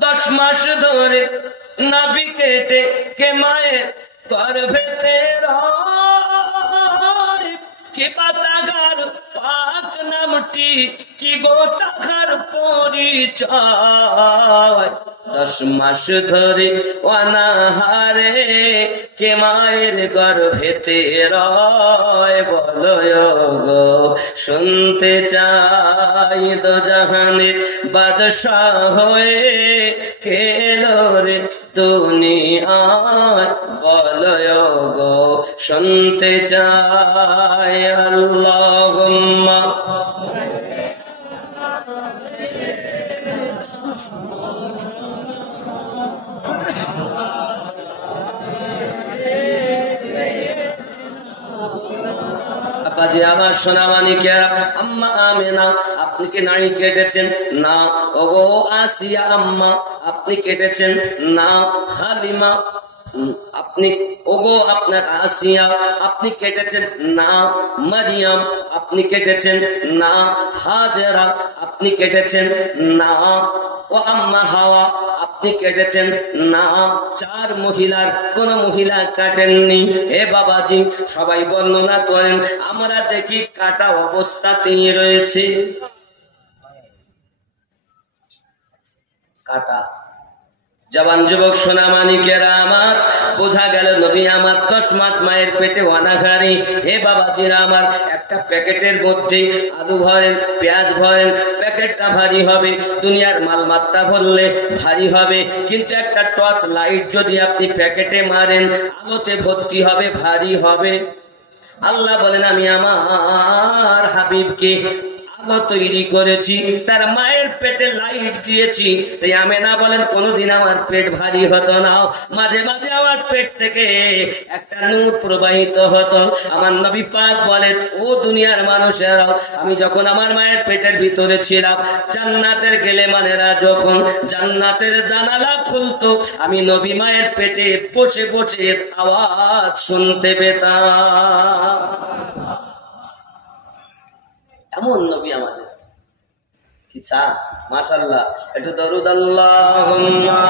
10 মাস ধরে নাভি কেটে কে মায়ের গর্ভেতে রয়, কি পাতাগার পাক নামটি, কি গোতাগার পরিচয়। 10 মাস ধরে অনাহারে কে মায়ের গর্ভেতে রয়, বলো গো শুনতে চাই। দোজাহানের বাদশাহ হয়ে কে এলো রে দুনিয়ায়, বলো গো শুনতে চাই। আল্লাহুম্মা আব্বাজি আমার সোনা মানিকেরা, আম্মা আমেনা আপনি কি নাড়ি কেটেছেন? না। ওগো আসিয়া আম্মা আপনি কেটেছেন? না। হালিমা আপনি, ওগো আপনার আসিয়া আপনি কেটেছেন? না। মারিয়াম আপনি কেটেছেন? না। হাজেরা আপনি কেটেছেন? না। ও আম্মা হাওয়া আপনি কেটেছেন? না। 4 মহিলার কোন মহিলা কাটেননি। হে বাবাজি সবাই বর্ণনা করেন, আমরা দেখি কাটা অবস্থাতেই রয়েছে। কাটা। জবান যুবক সোনা মানিকেরা আমার, বোঝা গেল নবী আমার 10 মাস মায়ের পেটে অনাহারি। হে বাবাজিরা আমার, একটা প্যাকেটের মধ্যে আলু ভরেন, পেঁয়াজ ভরেন, প্যাকেটটা ভারী হবে। দুনিয়ার মালমাত্রা ভরলে ভারী হবে, কিন্তু একটা টর্চ লাইট যদি আপনি প্যাকেটে মারেন, আলোতে ভর্তি হবে, ভারী হবে। আল্লাহ বলেন আমি আমার হাবিবকে আলো তৈরি করেছি, তার মায়ের পেটে লাইট দিয়েছি। তাই আমেনা বলেন কোনদিন আমার পেট ভারী হতো না, মাঝে মাঝে আমার পেট থেকে একটা নূর প্রবাহিত হতো। আমার নবী পাক বলেন, ও দুনিয়ার মানুষেরা, আমি যখন আমার মায়ের পেটের ভিতরে ছিলাম, জান্নাতের গেলেমানেরা যখন জান্নাতের জানালা খুলতো, আমি নবী মায়ের পেটে বসে বসে আওয়াজ শুনতে পেতাম। এমন নবী আমাদের, কি চা মাশাআল্লাহ। একটু দরুদ আল্লাহুম্মা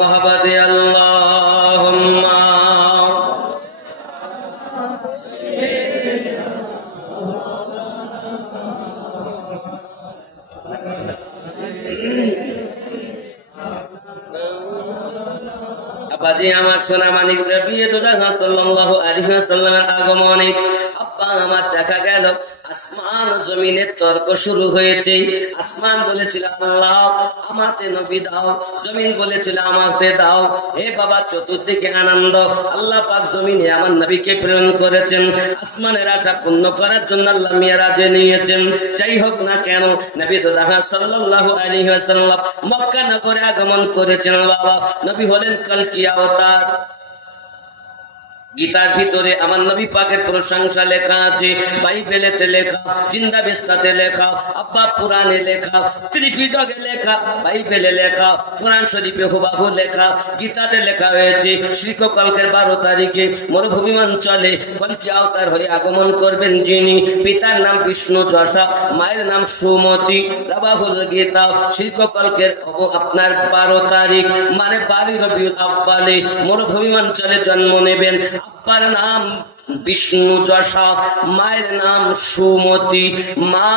মোহাম্মদে আল্লাহুম্মা আব্বাজি আমার সোনা মানিক নবী সাল্লাল্লাহু আলাইহি ওয়াসাল্লামের আগমনে আব্বা আমার দেখা গেল আসমান ও জমিনের তর্ক শুরু হয়েছে। আসমান বলেছিল আল্লাহ আমাকে নবী দাও, জমিন বলেছিল আমাকে দাও। হে বাবা চতুর্দিকে আনন্দ, আল্লাহ পাক জমিনে আমার নবীকে প্রেরণ করেছেন, আসমানের আশা পূর্ণ করার জন্য আল্লাহ মিরাজে নিয়েছেন। যাই হোক না কেন নবী সাল্লাল্লাহু আলাইহি ওয়াসাল্লাম মক্কা নগরে আগমন করেছেন। বাবা নবী হলেন কলকি অবতার। গীতার ভিতরে আমার নবী পাকের প্রশংসা লেখা আছে, বাইবেলেতে লেখা, জিন্দা বিস্তাতে লেখা, আব্বা পুরাণে লেখা, ত্রিপিটকে লেখা, বাইবেলে লেখা, কোরআন শরীফে হুবাহু লেখা, গীতাতে লেখা হয়েছে শ্রীকল্কের 12 তারিখে মরুভূমি অঞ্চলে কল্কি অবতার হয়ে আগমন করবেন যিনি, পিতার নাম বিষ্ণু যশা, মায়ের নাম সুমতি। রাবাহুল গীতা শ্রীকল্কের আপনার 12 তারিখ মানে 12 রবিউল আউয়ালে মরুভূমি অঞ্চলে জন্ম নেবেন। আব্বার নাম বিষ্ণু যশা, মায়ের নাম সুমতি। মা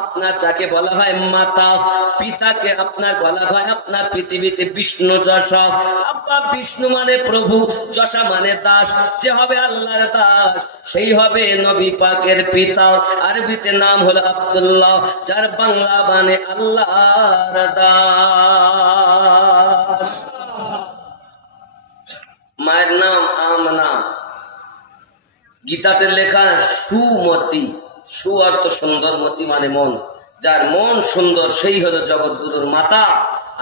আপনার যাকে বলা হয় মাতা, পিতাকে আপনার বলা হয় আপনার পৃথিবীতে বিষ্ণু যশা। আব্বা বিষ্ণু মানে প্রভু, যশা মানে দাস, যে হবে আল্লাহর দাস সেই হবে নবী পাকের পিতা। আরবিতে নাম হলো আব্দুল্লাহ, যার বাংলা মানে আল্লাহর দাস। মায়ের নাম আমনা, গীতাতে লেখা সুমতি, সু অর্থ সুন্দর, মতি মানে মন, যার মন সুন্দর সেই হলো জগৎগুরুর মাতা।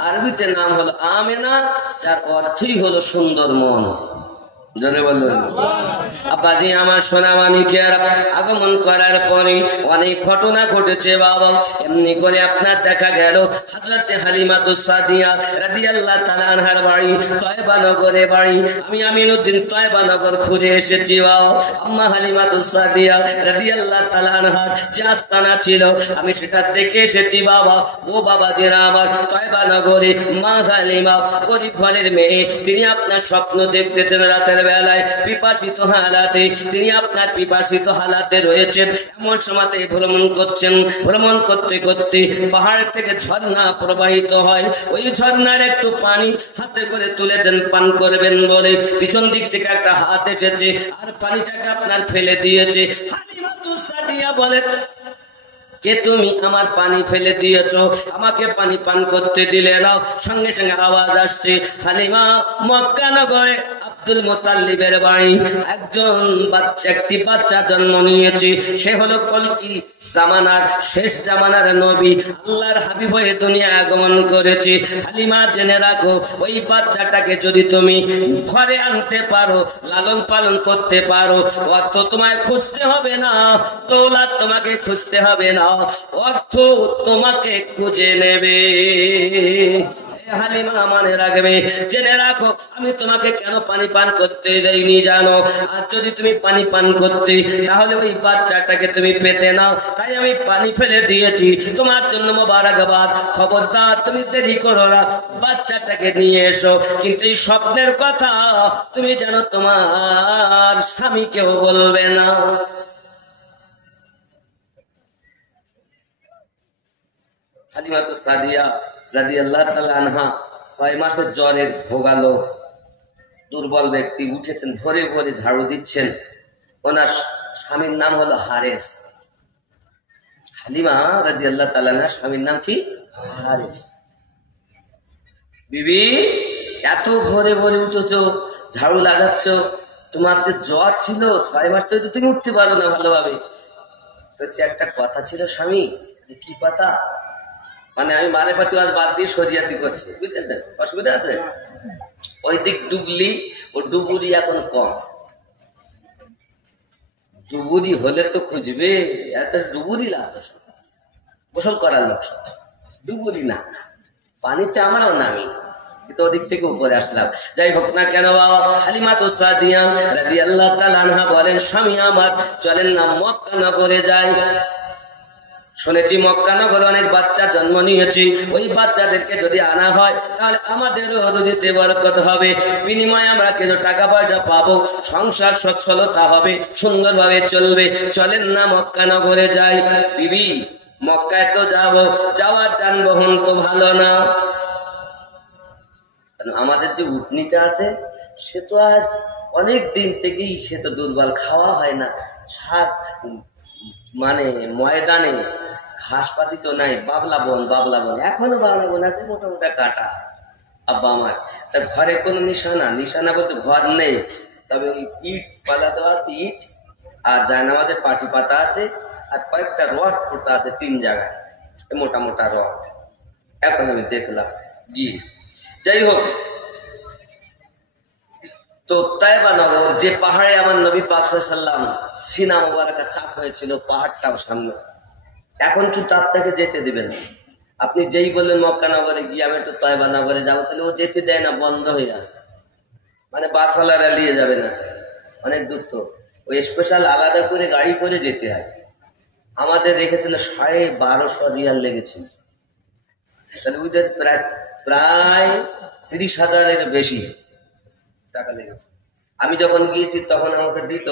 আরবিতে নাম হলো আমেনা, যার অর্থই হলো সুন্দর মন। জনে বললেন আব্বাজি আমার সোনা মানিকের আগমন করার পরে অনেক ঘটনা ঘটেছে বাবা। এমনি করে আপনার দেখা গেল হযরতে হালিমাতুস সাদিয়া রাদিয়াল্লাহু তাআলা আনহার বাড়ি তয়বা নগরে বাড়ি। আমি আমিনউদ্দিন তয়বা নগর ঘুরে এসেছি বাবা। আম্মা হালিমাতুস সাদিয়া রাদিয়াল্লাহু তাআলা আনহার যে আস্তানা ছিল আমি সেটা দেখে এসেছি বাবা। ও বাবা যারা আমার তয়বা নগরে মা হালিমা গরিব ঘরের মেয়ে, তিনি আপনার স্বপ্ন দেখতেছেন রাতের বেলায় পিপাসিত হালাতে, তিনি আপনার পিপাসিত হালাতে রয়েছেন। এমন সময়তে ভ্রমণ করছেন, ভ্রমণ করতে করতে পাহাড় থেকে ঝর্ণা প্রবাহিত হয়। ওই ঝর্ণার একটু পানি হাতে করে তুলেছেন পান করবেন বলে, পিছন দিক থেকে একটা হাত এসেছে আর পানিটাকে আপনার ফেলে দিয়েছে। হালিমাতুস সাদিয়া বলে, কে তুমি? আমার পানি ফেলে দিয়েছো, আমাকে পানি পান করতে দিলে না। সঙ্গে সঙ্গে আওয়াজ আসছে, হালিমা মক্কা নগরে আব্দুল মুত্তালিবের বাড়ি একজন বাচ্চা, একটি বাচ্চা জন্ম নিয়েছে। সে হলো কলকি জামানার শেষ জামানার নবী, আল্লাহর হাবিব হয়ে দুনিয়া আগমন করেছে। হালিমা জেনে রাখো, ওই বাচ্চাটাকে যদি তুমি ঘরে আনতে পারো, লালন পালন করতে পারো, অর্থ তোমায় খুঁজতে হবে না, দৌলত তোমাকে খুঁজতে হবে না, অর্থ তোমাকে খুঁজে নেবে। হালিমা মনে রাখবে, জেনে রাখো আমি তোমাকে কেন পানি পান করতে দেইনি জানো? আর যদি তুমি পানি পান করতে তাহলে ওই বাচ্চাটাকে তুমি পেতে নাও, তাই আমি পানি ফেলে দিয়েছি তোমার জন্য মোবারকবাদ। খবরদার তুমি দেরি করো না, বাচ্চাটাকে নিয়ে এসো। কিন্তু এই স্বপ্নের কথা তুমি জানো তোমার স্বামীকেও বলবে না। হালিমাতুস সাদিয়া রাদিয়াল্লাহু তাআলা আনহা 6 মাসের জ্বরের ভোগালো দুর্বল ব্যক্তি, উঠেছেন ভোরে ভোরে ঝাড়ু দিচ্ছেন। ওনার স্বামীর নাম হলো হারেস। হালিমা রাদিয়াল্লাহু তাআলা আনহা স্বামীর নাম কি? হারেস। বিবি এত ভোরে ভোরে উঠেছো, ঝাড়ু লাগাচ্ছ, তোমার যে জ্বর ছিল 6 মাস ধরে তো তুমি উঠতে পারো না ভালোভাবে। তো একটা কথা ছিল স্বামী। কি কথা? মানে আমি মানে পাতি আজ বাদ দিয়ে শরিয়াতি করছি, বুঝলেন? অসুবিধা আছে? ওই দিক ডুবলি ও ডুবুরি এখন কম। ডুবুরি হলে তো খুঁজবে, এত ডুবুরি লাগতো, গোসল করার লোক ডুবুরি না, পানিতে আমরাও নামি, কিন্তু ওদিক থেকে উপরে আসলাম। যাই হোক না কেন বাবা, হালিমাতুস সাদিয়া রাদিয়াল্লাহু তাআলা আনহা বলেন, স্বামী আমার চলেন না মক্কা নগরে যাই। শুনেছি মক্কা নগরে অনেক বাচ্চা জন্ম নিয়েছে, ওই বাচ্চাদেরকে যদি আনা হয় তাহলে আমাদেরও রুজিতে বরকত হবে, বিনিময়ে আমরা কিছু টাকা পয়সা পাবো, সংসার সচ্ছলতা হবে, সুন্দরভাবে চলবে। চলেন না মক্কা নগরে যাই। বিবি মক্কায় তো যাবো, যাওয়ার যানবাহন তো ভালো না। আমাদের যে উটনিটা আছে সে তো আজ অনেক দিন থেকেই সে তো দুর্বল, খাওয়া হয় না, সাত মানে ময়দানে ঘাস পাতি তো নাই, বাবলা বন এখনো বাবলা বন আছে, মোটা মোটা কাটা। আব্বা আমার তা ঘরে কোনো নিশানা বলতে ঘর নেই, তবে ওই ইট পালা দেওয়া আছে, ইট আর জায়নামাজের পাটি পাতা আছে, আর কয়েকটা রড পোতা আছে 3 জায়গায়, মোটা মোটা রড। এখন আমি দেখলাম গিয়ে, যাই হোক তো তাইবা নগর যে পাহাড়ে আমার নবী পাক সাল্লাল্লাহু আলাইহি ওয়াসাল্লাম সিনা মুবারাকা চাপ হয়েছিল, পাহাড়টাও সামনে। এখন কিন্তু আপনাকে যেতে দিবেন না। আপনি যেই বললেন মক্কা নগরে গিয়ে আমি একটু তাইবা নগরে যাবো, তাহলে ও যেতে দেয় না, বন্ধ হয়ে আছে। মানে বাসওয়ালারা নিয়ে যাবে না, অনেক দূর তো, ওই স্পেশাল আলাদা করে গাড়ি করে যেতে হয়। আমাদের রেখেছিল 1250 রিয়াল লেগেছিল, তাহলে ওদের প্রায় 30,000-এর বেশি টাকা লেগেছে। আমি যখন গিয়েছি তখন আমাকে দিত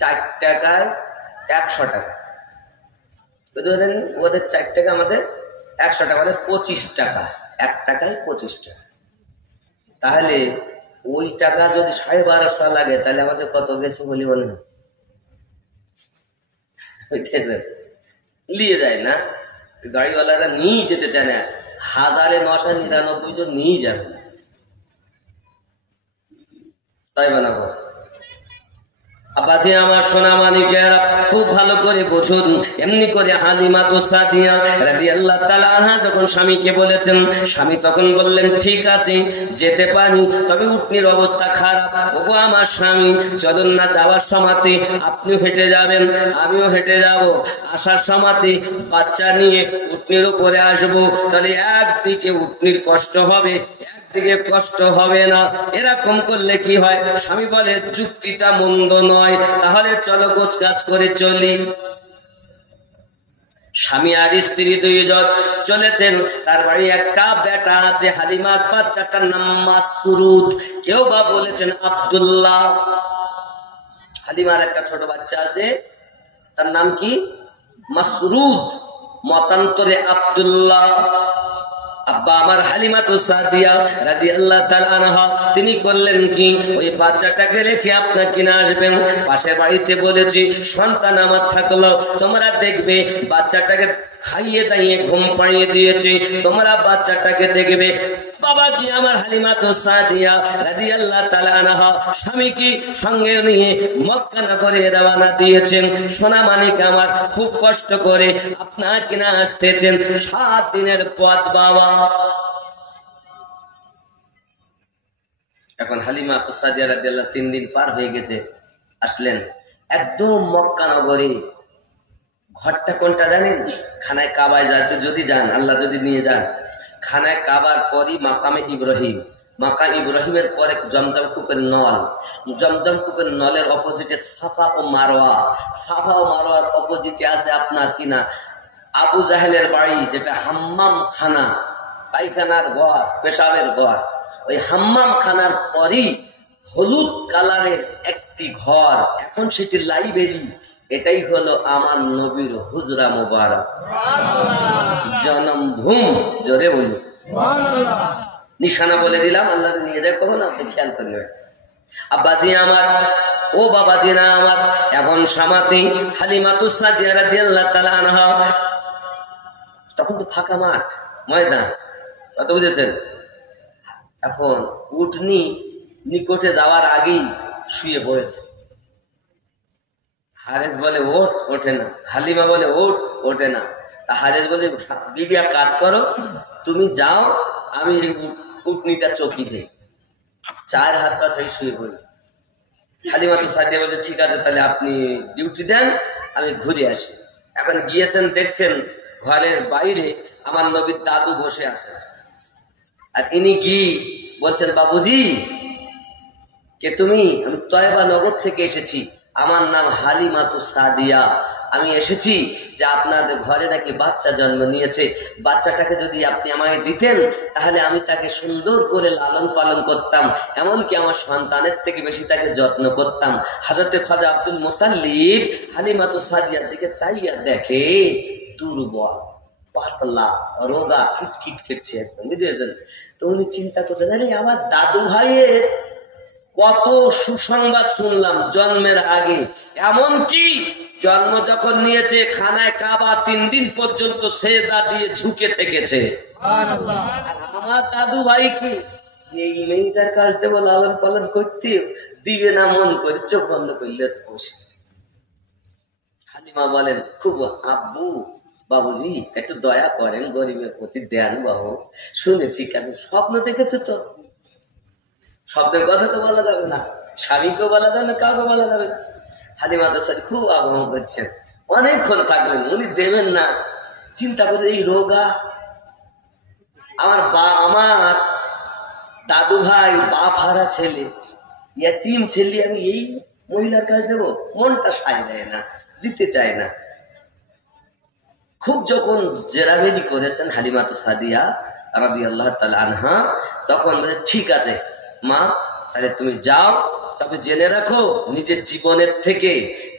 4 টাকায় 100 টাকা, বুঝলেন? ওদের 4 টাকা, আমাদের 100 টাকা, মানে 25 টাকা, 1 টাকায় 25 টাকা। তাহলে ওই টাকা যদি 1250 লাগে, তাহলে আমাদের কত গেছে বলি মনে হয়? নিয়ে যায় না, গাড়িওয়ালারা নিয়ে যেতে চায় না, 1999 জন নিয়ে যাবে না, তাই বানাবো। আবাদি আমার সোনা মানিকেরা খুব ভালো করে বুঝুন। এমনি করে হালিমা তো সাদিয়া রাদিয়াল্লাহু তাআলা আনহা যখন স্বামীকে বলেছেন, স্বামী তখন বললেন ঠিক আছে যেতে পারি, তবে উটনির অবস্থা খারাপ। ওগো আমার স্বামী, চলুন না, যাওয়ার সময়তে আপনিও হেঁটে যাবেন, আমিও হেঁটে যাব, আসার সময়তে বাচ্চা নিয়ে উটনির উপরে আসবো, তাহলে একদিকে উটনির কষ্ট হবে, একদিকে কষ্ট হবে না। এরকম করলে কি হয়? স্বামী বলে যুক্তিটা মন্দ নয়, তাহলে চলো গোছ কাজ করে চলি। স্বামী আর স্ত্রী দুইজন চলেছেন। তার বাড়ি একটা বেটা আছে, হালিমার বাচ্চাটার নাম মাসরুদ, কেউ বা বলেছেন আব্দুল্লাহ। হালিমার একটা ছোট বাচ্চা আছে, তার নাম কি? মাসরুদ, মতান্তরে আব্দুল্লাহ। আব্বা আমার হালিমা তো সাদিয়া রাদিয়াল্লাহু তাআলা আনহা তিনি করলেন কি, ওই বাচ্চাটাকে রেখে আপনার কিনা আসবেন। পাশের বাড়িতে বলেছি সন্তান আমার থাকলো, তোমরা দেখবে বাচ্চাটাকে খাইয়ে দাইয়ে ঘুম পাড়িয়ে দিয়েছে, তোমরা বাচ্চাটাকে দেখবে। বাবাজি আমার হালিমা তো সাদিয়া রাদিয়াল্লাহু তাআলা আনহা স্বামীকে সঙ্গে নিয়ে মক্কা নগরে রওনা দিয়েছেন। সোনা মানিক আমার খুব কষ্ট করে আপনার কিনা আসতেছেন, 7 দিনের পথ বাবা। এখন হালিমা তো সাদিয়া রাদিয়াল্লাহু 3 দিন পার হয়ে গেছে, আসলেন একদম মক্কা নগরে। ঘরটা কোনটা জানেন? খানায় কাবায় যাতে যদি যান, আল্লাহ যদি নিয়ে যান, খানায় কাবার পরই মাকামে ইব্রাহিম, মাকা ইব্রাহিমের পরে জমজম কূপের নল, জমজম কূপের নলের অপোজিটে সাফা ও মারোয়া, সাফা ও মারোয়ার অপোজিটে আছে আপনার কিনা আবু জাহেলের বাড়ি, যেটা হাম্মাম খানা, পায়খানার ঘর, পেশাবের ঘর। ওই হাম্মাম খানার পরই হলুদ কালারের একটি ঘর, এখন সেটি লাইব্রেরি। এটাই হলো আমার নবীর হুজরা মুবারক, জন্মভূম। জোরে বলি নিশানা বলে দিলাম, আল্লাহ নিয়ে যায় কখন আপনি খেয়াল করবেন। আব্বাজি আমার, ও বাবাজিরা আমার, এখন সামাতে হালিমাতু সাদিয়া রাদিয়াল্লাহু তাআলা আনহা, তখন তো ফাঁকা মাঠ, ময়দান, কত বুঝেছেন? এখন উটনি নিকটে যাওয়ার আগেই শুয়ে পড়েছে। হারেস বলে ওঠ, ওঠে না। হালিমা বলে ওঠ, ওঠে না। হারেস বলে বিবি এক কাজ করো, তুমি যাও, আমি উটনিটা চকি দিই। 4 হাত পা ছড়িয়ে শুয়ে পড়ি। হালিমা তো সাদিয়া বলে ঠিক আছে, তাহলে আপনি ডিউটি দেন, আমি ঘুরে আসি। এখন গিয়েছেন, দেখছেন ঘরের বাইরে আমার নবীর দাদু বসে আছে, আর ইনি গিয়ে বলছেন বাবুজি কে তুমি? আমি তয়বা নগর থেকে এসেছি, আমার নাম হালিমা তো সাদিয়া। আমি এসেছি যে আপনাদের ঘরে নাকি বাচ্চা জন্ম নিয়েছে, বাচ্চাটাকে যদি আপনি আমাকে দিতেন তাহলে আমি তাকে সুন্দর করে লালন পালন করতাম, এমনকি আমার সন্তানের থেকে বেশি তাকে যত্ন করতাম। হযরতে খাজা আব্দুল মুতাল্লিব হালিমা তো সাদিয়ার দিকে চাইয়া দেখে দুর্বল, পাতলা, রোগা, খিটখিট খেটছে একদম, বুঝেছেন? তো উনি চিন্তা করতেন, আরে আমার দাদু ভাইয়ের কত সুসংবাদ শুনলাম জন্মের আগে, এমন কি জন্ম যখন নিয়েছে খানায় কাবা 3 দিন পর্যন্ত সেজদা দিয়ে ঝুঁকে থেকেছে। আর আমার দাদু ভাই কি এই মেয়েটার কাছ থেকে লালন পালন করতে দিবে না, মন করে চোখ বন্ধ করলে বসে। হালিমা বলেন খুব, আব্বু বাবুজি একটু দয়া করেন, গরিবের প্রতি দেন বাবু। শুনেছি, কেন স্বপ্ন দেখেছে তো, শব্দের কথা তো বলা যাবে না, স্বামীকেও বলা যাবে না, কাউকে বলা যাবে না। হালিমা সাদি খুব আগ্রহ করছেন, অনেকক্ষণ থাকলেন, উনি দেবেন না। চিন্তা করে এই রোগা আমার দাদু ভাই বাপ হারা ছেলে, তিন ছেলে, আমি এই মহিলার কাছে দেবো? মনটা সায় দেয় না, দিতে চায় না। খুব যখন জেরামেরি করেছেন হালিমা সাদিয়া রাদিয়াল্লাহু তাআলা আনহা, তখন বলে ঠিক আছে মা, তাহলে তুমি যাও, তবে জেনে রাখো নিজের জীবনের থেকে,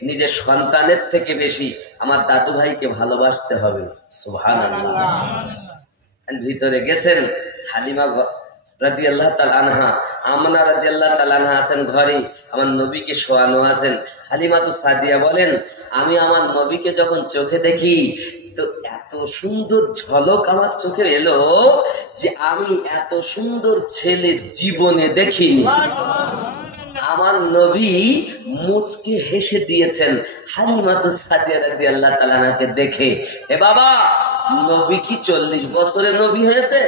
নিজের সন্তানের থেকে বেশি আমার দাদু ভাইকে ভালোবাসতে হবে। সুবহানাল্লাহ। ভিতরে গেছেন হালিমা রাদিয়াল্লাহু তাআলা আনহা, আমনা রাদিয়াল্লাহু তাআলা আনহা আছেন ঘরে, আমার নবীকে শোয়ানো আছেন। হালিমা সাদিয়া বলেন, আমি আমার নবীকে যখন চোখে দেখি তো এত সুন্দর ঝলক আমার চোখে এলো যে আমি এত সুন্দর ছেলে জীবনে দেখিনি। আমার নবী মুচকে হেসে দিয়েছেন হালিমা সাদিয়া রাদিয়াল্লাহু তাআলা আনহাকে দেখে। এ বাবা, নবী কি 40 বছরে নবী হয়েছে?